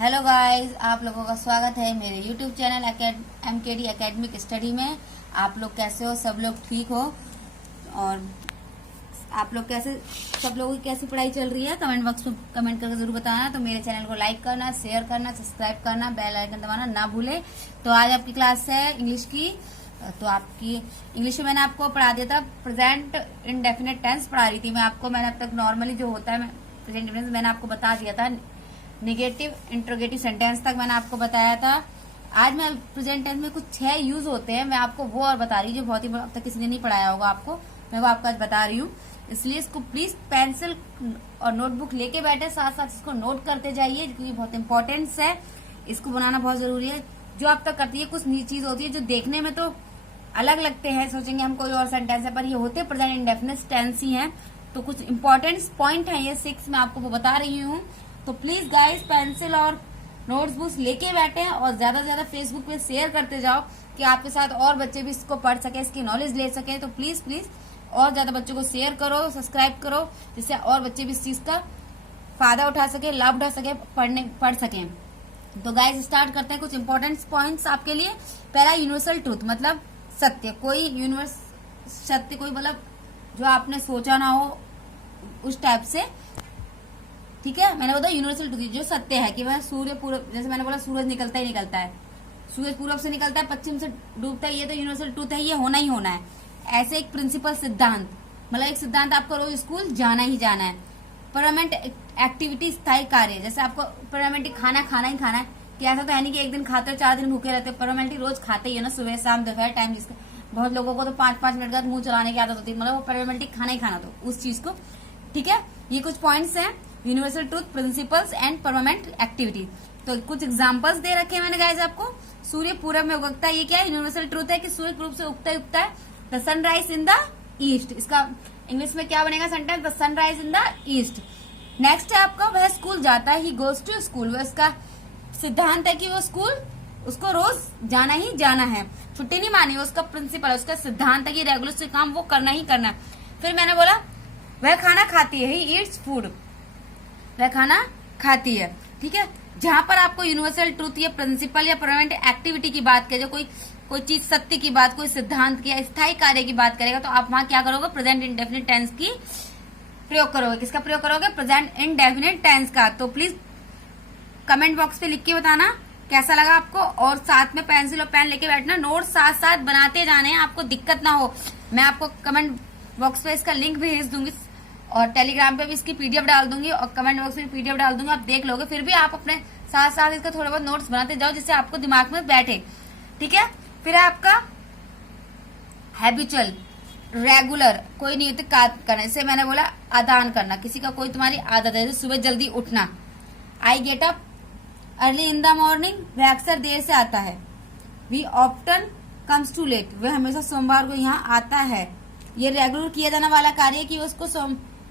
Hello guys, आप लोगों का स्वागत है मेरे YouTube channel MKD academic study में। आप लोग कैसे हो? सब लोग ठीक हो? और आप लोग कैसे, सब लोगों की कैसी पढ़ाई चल रही है? कमेंट बॉक्स में कमेंट करके जरूर बताना। तो मेरे चैनल को लाइक करना, शेयर करना, सब्सक्राइब करना, बेल आइकन दबाना ना भूले। तो आज आपकी क्लास है इंग्लिश की। तो आपकी इंग्लिश में मैंने आपको पढ़ा दिया था, प्रेजेंट इंडेफिनिट टेंस पढ़ा रही थी मैं आपको। मैंने अब तक नॉर्मली जो होता है प्रेजेंट टेंस मैंने आपको बता दिया था। निगेटिव इंट्रोगेटिव सेंटेंस तक मैंने आपको बताया था। आज मैं प्रेजेंट टेंस में कुछ 6 यूज होते हैं, मैं आपको वो और बता रही हूँ जो बहुत ही अब तक किसी ने नहीं पढ़ाया होगा आपको। मैं वो आपको आज बता रही हूँ, इसलिए इसको प्लीज पेंसिल और नोटबुक लेके बैठे, साथ साथ इसको नोट करते जाइए क्योंकि बहुत इंपॉर्टेंस है। इसको बनाना बहुत जरूरी है। जो आप तक करती है कुछ नई चीज होती है जो देखने में तो अलग लगते हैं, सोचेंगे हम कोई और सेंटेंस है, पर ये होते प्रेजेंट इंडेफिनिट टेंस ही हैं। तो कुछ इंपॉर्टेंट पॉइंट है ये 6 मैं आपको वो बता रही हूँ। तो प्लीज गाइस पेंसिल और नोट्स बुक्स लेके बैठे और ज्यादा से ज्यादा फेसबुक पे शेयर करते जाओ कि आपके साथ और बच्चे भी इसको पढ़ सके, इसकी नॉलेज ले सके। तो प्लीज प्लीज और ज्यादा बच्चों को शेयर करो, सब्सक्राइब करो, जिससे और बच्चे भी इस चीज का फायदा उठा सके, लाभ उठा सके, पढ़ सके। तो गाइस स्टार्ट करते हैं कुछ इंपॉर्टेंट पॉइंट्स आपके लिए। पहला, यूनिवर्सल ट्रूथ मतलब सत्य। कोई यूनिवर्स सत्य, कोई मतलब जो आपने सोचा ना हो उस टाइप से, ठीक है। मैंने बताया यूनिवर्सल ट्रूथ जो सत्य है कि वह सूर्य पूरब, जैसे मैंने बोला सूरज निकलता ही निकलता है, सूरज पूरब से निकलता है पश्चिम से डूबता है, ये तो यूनिवर्सल ट्रूथ है, ये होना ही होना है। ऐसे एक प्रिंसिपल सिद्धांत, मतलब एक सिद्धांत, आपको रोज स्कूल जाना ही जाना है। परमानेंट एक्टिविटी स्थायी कार्य, जैसे आपको परमानेंट खाना खाना ही खाना है, कि ऐसा तो है नहीं कि एक दिन खाते हो 4 दिन भूखे रहते हो। परमानेंट रोज खाते ही है ना, सुबह शाम दोपहर टाइम। जिसका बहुत लोगों को तो 5-5 मिनट का मुंह चलाने की आदत होती है, मतलब वो परमानेंट खाना ही खाना, तो उस चीज को, ठीक है। ये कुछ पॉइंट्स हैं, universal truth, principles and permanent activity. तो कुछ एग्जांपल्स दे रखे हैं मैंने गाइस आपको। सूर्य पूरब में उगता है, ये क्या है? यूनिवर्सल ट्रूथ है कि सूर्य पूरब से उगता है। The sunrise in the east, इसका इंग्लिश में क्या बनेगा sentence? The sunrise in the east. Next है आपका, वह स्कूल जाता है, ही गोज टू स्कूल। वह इसका सिद्धांत है कि वो स्कूल, उसको रोज जाना ही जाना है, छुट्टी नहीं मानी। उसका प्रिंसिपल है, उसका सिद्धांत है कि रेगुलर से काम वो करना ही करना है। फिर मैंने बोला वह खाना खाती है, ही ईट्स फूड, वह खाना खाती है, ठीक है। जहां पर आपको यूनिवर्सल ट्रूथ या प्रिंसिपल या परमानेंट एक्टिविटी की बात करें, कोई चीज सत्य की बात, कोई सिद्धांत की या स्थायी कार्य की बात करेगा, तो आप वहां क्या करोगे? प्रेजेंट इंडेफिनिट टेंस की प्रयोग करोगे। किसका प्रयोग करोगे? प्रेजेंट इंडेफिनिट टेंस का। तो प्लीज कमेंट बॉक्स पे लिख के बताना कैसा लगा आपको, और साथ में पेंसिल और पेन लेके बैठना, नोट्स साथ साथ बनाते जाने हैं, आपको दिक्कत ना हो। मैं आपको कमेंट बॉक्स पे इसका लिंक भी भेज दूंगी और टेलीग्राम पे भी इसकी पीडीएफ डाल दूंगी और कमेंट बॉक्स में पीडीएफ डाल दूंगी, आप देख लोगे। फिर भी आप अपने साथ साथ इसका थोड़ा बहुत नोट्स बनाते जाओ, जिससे आपको दिमाग में बैठे, ठीक है। फिर है आपका हैबिचुअल, रेगुलर, कोई नियमित कार्य करना। इसे मैंने बोला आदान करना, किसी का कोई तुम्हारी आदत है, जैसे सुबह जल्दी उठना। I get up early in the morning, वह अक्सर देर से आता है। We often comes too late, वह हमेशा सोमवार को यहाँ आता है। ये रेगुलर किया जाने वाला कार्य है कि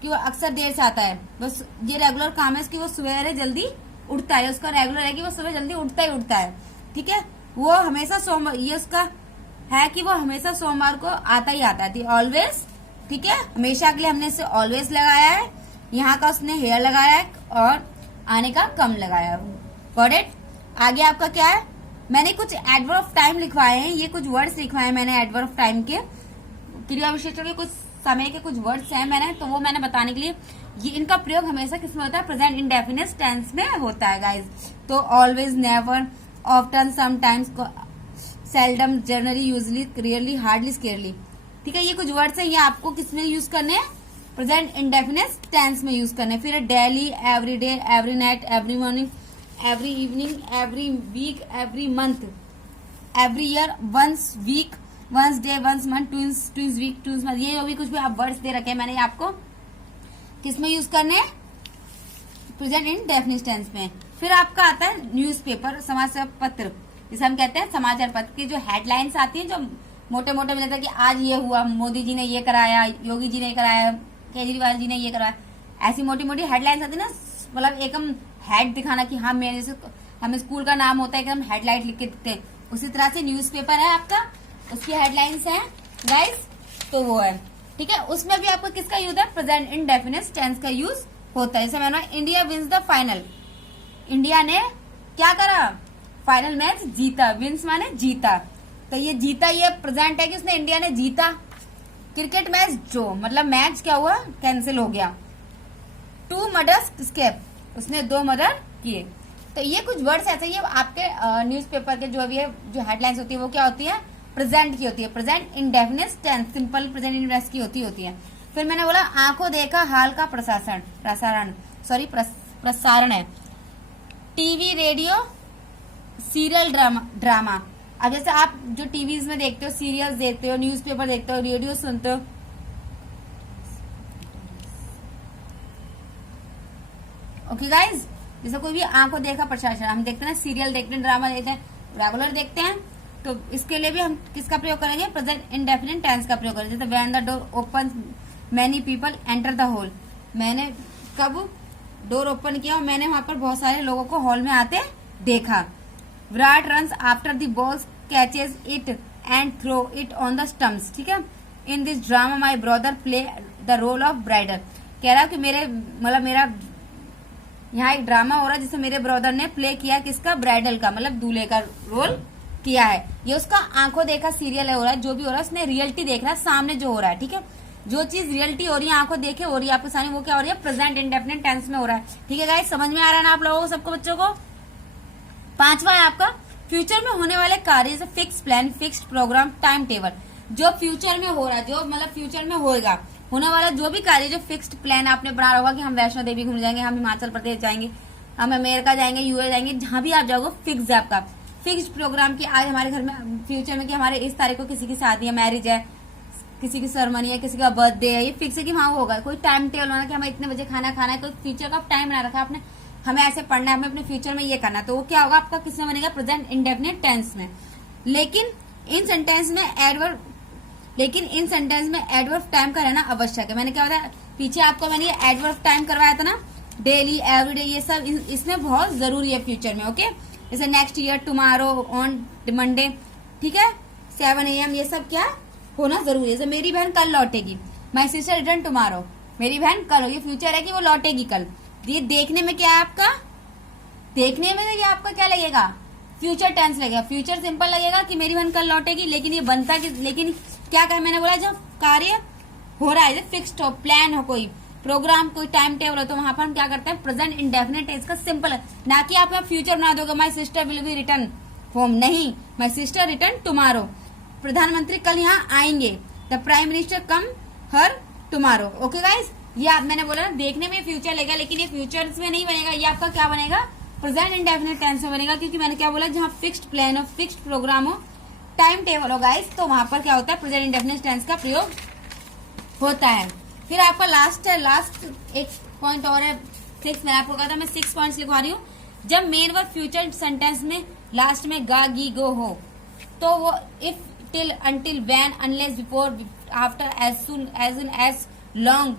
कि वो अक्सर देर से आता है, बस ये रेगुलर काम है कि वो सवेरे जल्दी उठता है। उसका रेगुलर है कि वो सुबह जल्दी उठता है, ठीक है। वो हमेशा सोमवार, ये उसका है कि वो हमेशा सोमवार को आता ही आता है, ऑलवेज, ठीक है। हमेशा के लिए हमने इसे ऑलवेज लगाया है, यहाँ का उसने हेयर लगाया है और आने का कम लगाया है। Got it? आगे आपका क्या है? मैंने कुछ एडवर्ब ऑफ टाइम लिखवाए हैं, ये कुछ वर्ड्स लिखवाए हैं मैंने एडवर्ब ऑफ टाइम के, क्रिया विशेषण के कुछ समय के कुछ वर्ड्स हैं मैंने, तो वो मैंने बताने के लिए, ये इनका प्रयोग हमेशा किसमें होता है? प्रेजेंट इंडेफिनिट टेंस में होता है गाइज। तो always, never, often, sometimes, seldom, generally, usually, rarely, hardly, scarcely, ठीक है। ये कुछ वर्ड्स हैं, ये आपको किसमें यूज करने हैं? प्रेजेंट इंडेफिनिट टेंस में यूज करने। फिर daily, every day, every night, every morning, every evening, every week, every month, every year, once week, once day, once month, twice week, twice month, ये जो भी कुछ भी आप वर्ड्स दे रखे हैं मैंने आपको किसमें यूज करने? प्रेजेंट इंडेफिनिट टेंस में। फिर आपका आता है न्यूज़पेपर, समाचार पत्र, जिसे हम कहते हैं समाचार पत्र की जो हेडलाइंस आती है, जो मोटे मोटे में रहता है कि आज ये हुआ, मोदी जी ने ये कराया, योगी जी ने कराया, केजरीवाल जी ने ये कराया, ऐसी मोटी मोटी हेडलाइंस आती है ना, मतलब एकदम हेड दिखाना कि हाँ मेरे जैसे हमें स्कूल का नाम होता है कि हम हेडलाइट लिख के दिखते हैं, उसी तरह से न्यूज़पेपर है आपका, उसकी हेडलाइंस है गाइस, तो वो है, ठीक है। उसमें भी आपको किसका यूज है? प्रेजेंट इंडेफिनिट टेंस का यूज होता है। जैसे मैंने India wins the final, India ने क्या करा, फाइनल मैच जीता, विंस माने जीता, तो ये जीता, ये प्रेजेंट है कि उसने इंडिया ने जीता। क्रिकेट मैच जो मतलब मैच क्या हुआ, कैंसिल हो गया। 2 मर्डर्स स्केप, उसने 2 मर्डर किए। तो ये कुछ वर्ड्स ऐसे ही आपके न्यूज़पेपर के जो भी है, जो हेडलाइंस होती है वो क्या होती है, प्रेजेंट की होती है, present indefinite tense, simple present indefinite की होती है। फिर मैंने बोला आंखों देखा हाल का प्रसारण है, टीवी रेडियो सीरियल ड्रामा। अब जैसे आप जो टीवीज में देखते हो, सीरियल्स देखते हो, न्यूज़पेपर देखते हो, रेडियो सुनते हो, ओके गाइज, जैसे कोई भी आंखों देखा प्रशासन, हम देखते हैं सीरियल देखते हैं, ड्रामा देखते हैं, रेगुलर देखते हैं, तो इसके लिए भी हम किसका प्रयोग करेंगे, प्रेजेंट इंडेफिनिट टेंस का प्रयोग करेंगे। जैसे when the door open many people enter the hall, मैंने कब डोर ओपन किया और मैंने वहां पर बहुत सारे लोगों को हॉल में आते देखा। Virat runs after the balls catches it and throw it on the stumps, ठीक है। In this drama my brother play the role of ब्राइडर, कह रहा कि मेरा यहाँ एक ड्रामा हो रहा है जिसमें मेरे ब्रदर ने प्ले किया किसका, ब्राइडल का, मतलब दूल्हे का रोल किया है। ये उसका आंखों देखा सीरियल हो रहा है, जो भी हो रहा है उसने रियलिटी देख रहा है सामने जो हो रहा है, ठीक है। जो चीज रियलिटी हो रही है, आंखों देखे हो रही है आपके सामने, वो क्या हो रही है, प्रेजेंट इंडेफिनिट टेंस में हो रहा है, ठीक है गाइस, समझ में आ रहा है ना आप लोगों को, सबको बच्चों को। 5वां है आपका फ्यूचर में होने वाले कार्य, जैसे fix plan, fixed program, time table. जो फ्यूचर में हो रहा है, जो मतलब फ्यूचर में होगा, होने वाला जो भी कार्य, जो फिक्स्ड प्लान आपने बना होगा कि हम वैष्णो देवी घूमने जाएंगे, हम हिमाचल प्रदेश जाएंगे, हम अमेरिका जाएंगे, यूए जाएंगे, जहां भी आप जाओगे फिक्स है आपका। फिक्स्ड प्रोग्राम की आज हमारे घर में फ्यूचर में कि हमारे इस तारीख को किसी की शादी है, मैरिज है, किसी की सेरेमनी है, किसी का बर्थडे है, ये फिक्स है कि वहां होगा। कोई टाइम टेबल बना कि हमें इतने बजे खाना खाना है, कोई फ्यूचर का टाइम बना रखा आपने, हमें ऐसे पढ़ना है, हमें अपने फ्यूचर में ये करना है, तो वो क्या होगा आपका, किसमें बनेगा, प्रेजेंट इंडेफिनिट टेंस में। लेकिन इन सेंटेंस में एडवर्ब टाइम का रहना आवश्यक है। मैंने क्या बताया पीछे आपको, मैंने ये एडवर्ब टाइम करवाया था ना, डेली, एवरीडे, ये सब इसमें बहुत जरूरी है फ्यूचर में, ओके। जैसे next year, tomorrow, on Monday, ठीक है, 7 AM, ये सब क्या होना जरूरी है। जैसे मेरी बहन कल लौटेगी, माई सिस्टर रिटर्न टुमारो, मेरी बहन कल, ये फ्यूचर है कि वो लौटेगी कल। ये देखने में क्या है आपका, देखने में ये आपका क्या लगेगा, फ्यूचर टेंस लगेगा, फ्यूचर सिंपल लगेगा कि मेरी बहन कल लौटेगी, लेकिन ये बनता कि, लेकिन क्या कहा मैंने बोला, जब कार्य हो रहा है, फिक्स्ड हो, प्लान हो, कोई प्रोग्राम, कोई टाइम टेबल हो, तो वहां पर हम क्या करते हैं, प्रेजेंट इंडेफिनिट टेंस का सिंपल है, ना कि आप फ्यूचर बना दोगे, my sister will be return home, नहीं, माई सिस्टर रिटर्न टुमारो, प्रधानमंत्री कल यहाँ आएंगे, the prime minister come her tomorrow, okay guys. ये आप मैंने बोला ना, देखने में फ्यूचर लगेगा, लेकिन ये फ्यूचर में नहीं बनेगा, ये आपका क्या बनेगा, प्रेजेंट इंडेफिनिट टेंस में बनेगा, क्योंकि मैंने क्या बोला, जहाँ फिक्स्ड प्लान हो, फिक्स्ड प्रोग्राम हो, टाइम टेबल हो गाइस, तो वहां पर क्या होता है, प्रेजेंट इंडेफिनिट टेंस का प्रयोग होता है। फिर आपका लास्ट एक पॉइंट और है 6, मैंने आपको कहा था मैं 6 पॉइंट्स लिखवा रही हूँ। जब मेन वर्ब फ्यूचर सेंटेंस में लास्ट में गा, गी, गो हो, तो वो if, till, until, when, unless, before, after, as soon, as in, as long,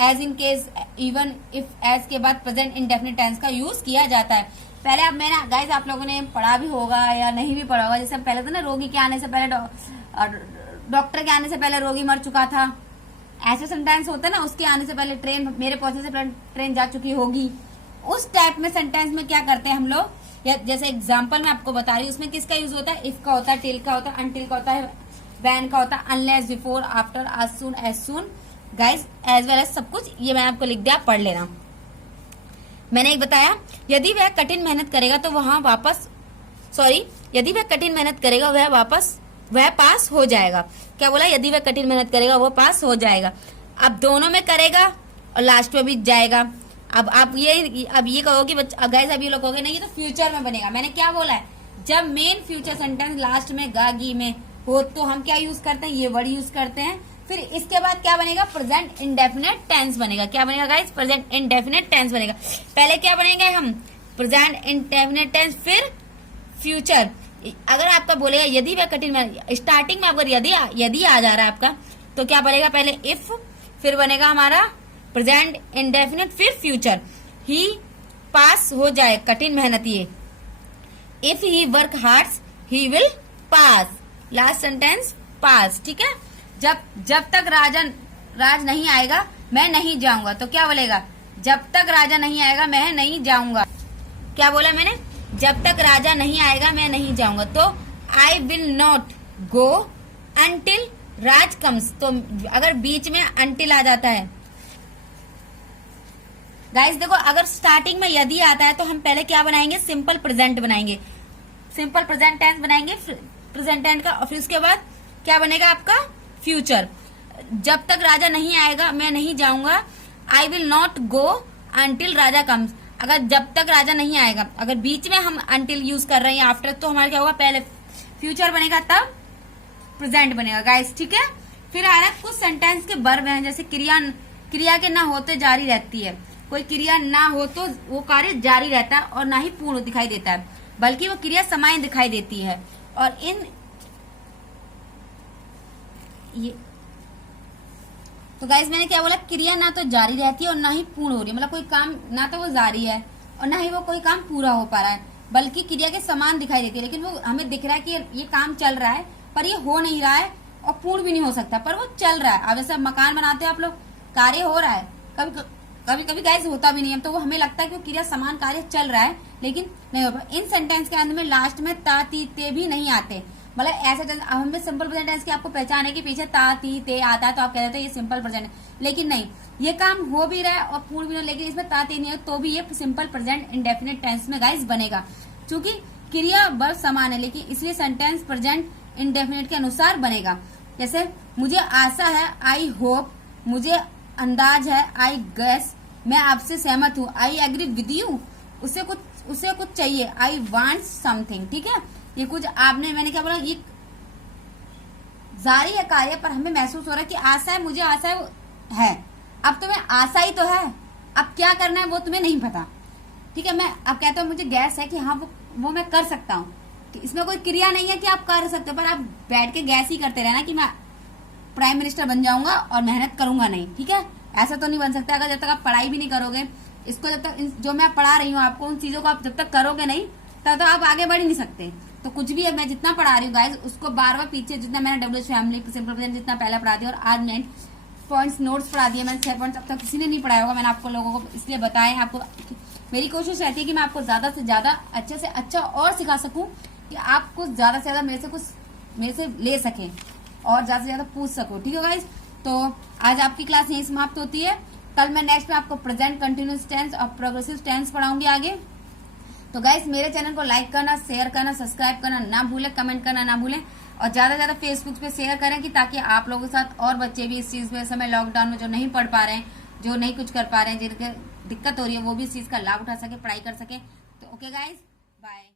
as in case, even, if, as के बाद प्रेजेंट इंडेफिनिट टेंस का यूज किया जाता है। पहले अब मैंने गाइस आप लोगों ने पढ़ा भी होगा या नहीं भी पढ़ा होगा, जैसे पहले था ना, रोगी के आने से पहले, डॉक्टर के आने से पहले रोगी मर चुका था, ऐसे सेंटेंस होता है ना, उसके आने से पहले ट्रेन, मेरे पहुंचने से पहले ट्रेन जा चुकी होगी, उस टाइप में सेंटेंस में क्या करते हैं हम लोग, या जैसे एग्जांपल मैं आपको बता रही हूँ, उसमें किसका यूज होता है, इफ का होता है, टिल का होता है, अनटिल का होता है, व्हेन का होता है, unless, before, after, as soon guys, as well as, सब कुछ ये मैंने आपको लिख दिया, पढ़ लेना। मैंने एक बताया, यदि वह कठिन मेहनत करेगा तो यदि वह कठिन मेहनत करेगा वह पास हो जाएगा। क्या बोला, यदि वह कठिन मेहनत करेगा वो पास हो जाएगा। अब दोनों में करेगा और लास्ट में भी जाएगा। अब आप ये कहो कि गाइस अब ये लोग कहोगे नहीं, ये तो फ्यूचर में बनेगा। मैंने क्या बोला है, जब मेन फ्यूचर सेंटेंस लास्ट में गा, गी में हो, तो हम क्या यूज करते हैं, ये वर्ड यूज करते हैं। फिर इसके बाद क्या बनेगा, प्रेजेंट इंडेफिनिट टेंस बनेगा। क्या बनेगा गाइस, प्रेजेंट इंडेफिनिट टेंस बनेगा। पहले क्या बनेंगे हम, प्रेजेंट इंडेफिनिट टेंस, फिर फ्यूचर। अगर आपका बोलेगा यदि वह कठिन में, स्टार्टिंग में अगर यदि आ जा रहा है आपका, तो क्या बनेगा, पहले इफ, फिर बनेगा हमारा प्रेजेंट इंडेफिनिट, फिर फ्यूचर। ही पास हो जाए, कठिन मेहनत, ये if he work hard he will pass, last sentence pass, ठीक है। जब तक राज नहीं आएगा मैं नहीं जाऊंगा, तो क्या बोलेगा, जब तक राजा नहीं आएगा मैं नहीं जाऊंगा। क्या बोला मैंने, जब तक राजा नहीं आएगा मैं नहीं जाऊंगा। तो I will not go until Raj comes. तो अगर बीच में अंटिल आ जाता है गाइस, देखो अगर स्टार्टिंग में यदि आता है तो हम पहले क्या बनाएंगे, सिंपल प्रेजेंट बनाएंगे, सिंपल प्रेजेंट टेंस बनाएंगे प्रेजेंट टेंस का, और फिर उसके बाद क्या बनेगा आपका फ्यूचर। जब तक राजा नहीं आएगा मैं नहीं जाऊंगा, I will not go until Raja comes. अगर जब तक राजा नहीं आएगा, अगर बीच में हम अंटिल यूज कर रहे हैं आफ्टर, तो हमारा क्या होगा, पहले फ्यूचर बनेगा तब प्रेजेंट बनेगा गाइस, ठीक है। फिर आ रहा है कुछ सेंटेंस के वर्ब हैं, जैसे क्रिया के ना होते जारी रहती है। कोई क्रिया ना हो तो वो कार्य जारी रहता है और ना ही पूर्ण दिखाई देता है, बल्कि वो क्रिया समान दिखाई देती है। और ये तो गाइस मैंने क्या बोला, क्रिया ना तो जारी रहती है और ना ही पूर्ण हो रही है, मतलब कोई काम ना तो वो जारी है और ना ही वो कोई काम पूरा हो पा रहा है, बल्कि क्रिया के समान दिखाई देती है। लेकिन वो हमें दिख रहा है कि ये काम चल रहा है पर ये हो नहीं रहा है और पूर्ण भी नहीं हो सकता, पर वो चल रहा है। अब जैसे मकान बनाते हैं आप लोग, कार्य हो रहा है, कभी कभी गाइस होता भी नहीं है, तो वो हमें लगता है कि क्रिया समान कार्य चल रहा है लेकिन नहीं हो पा। इन सेंटेंस के अंत में लास्ट में ता ती ते भी नहीं आते, मतलब ऐसे हमें सिंपल प्रेजेंट टेंस की आपको पहचान है कि पीछे ता ती ते आता है तो आप कह देते हैं ये सिंपल प्रेजेंट है, लेकिन नहीं, ये काम हो भी रहा है और पूर्ण भी नहीं, लेकिन इसमें ता ती नहीं है तो भी ये सिंपल प्रेजेंट इंडेफिनिट टेंस में गाइस बनेगा, क्योंकि क्रिया वर्ब समान है, लेकिन इसलिए सेंटेंस प्रेजेंट इंडेफिनिट के अनुसार बनेगा। जैसे मुझे आशा है, आई होप, मुझे अंदाज है, आई गेस, मैं आपसे सहमत हूँ, आई एग्री विद यू, उसे कुछ चाहिए, आई वांट समथिंग, ठीक है। ये कुछ आपने, मैंने क्या बोला, ये जारी है कार्य, पर हमें महसूस हो रहा है कि आशा है, मुझे आशा है। अब तुम्हें आशा ही तो है, अब क्या करना है वो तुम्हें नहीं पता, ठीक है। मैं अब कहता हूँ मुझे गैस है कि हाँ वो मैं कर सकता हूँ, इसमें कोई क्रिया नहीं है कि आप कर सकते हो, पर आप बैठ के गैस ही करते रहना कि मैं प्राइम मिनिस्टर बन जाऊंगा और मेहनत करूंगा नहीं, ठीक है। ऐसा तो नहीं बन सकता। अगर जब तक आप पढ़ाई भी नहीं करोगे, इसको जब तक जो मैं पढ़ा रही हूँ आपको, उन चीजों को आप जब तक करोगे नहीं तब तो आप आगे बढ़ ही नहीं सकते। तो कुछ भी है, मैं जितना पढ़ा रही हूँ गाइस, उसको बार बार पीछे जितना मैंने डब्ल्यू फैमिली सिंपल प्रेजेंट जितना पहले पढ़ा दिया, और आज 9 पॉइंट्स नोट्स पढ़ा दिए मैंने, 6 पॉइंट्स अब तक किसी ने नहीं पढ़ाया होगा, मैंने आपको लोगों को इसलिए बताया। आपको मेरी कोशिश रहती है कि मैं आपको ज्यादा से ज्यादा अच्छे से अच्छा और सिखा सकूं, कि आप कुछ ज्यादा से ज्यादा मेरे से ले सकें और ज्यादा से ज्यादा पूछ सको, ठीक है गाइस। तो आज आपकी क्लास यहीं समाप्त होती है। कल मैं नेक्स्ट में आपको प्रेजेंट कंटिन्यूअस टेंस और प्रोग्रेसिव टेंस पढ़ाऊंगी आगे। तो गाइस मेरे चैनल को लाइक करना, शेयर करना, सब्सक्राइब करना ना भूलें, कमेंट करना ना भूलें, और ज्यादा से ज्यादा फेसबुक पे शेयर करें कि ताकि आप लोगों के साथ और बच्चे भी इस चीज में, समय लॉकडाउन में जो नहीं पढ़ पा रहे हैं, जो नहीं कुछ कर पा रहे हैं, जिनके दिक्कत हो रही है, वो भी इस चीज का लाभ उठा सके, पढ़ाई कर सके। तो ओके गाइस, बाय।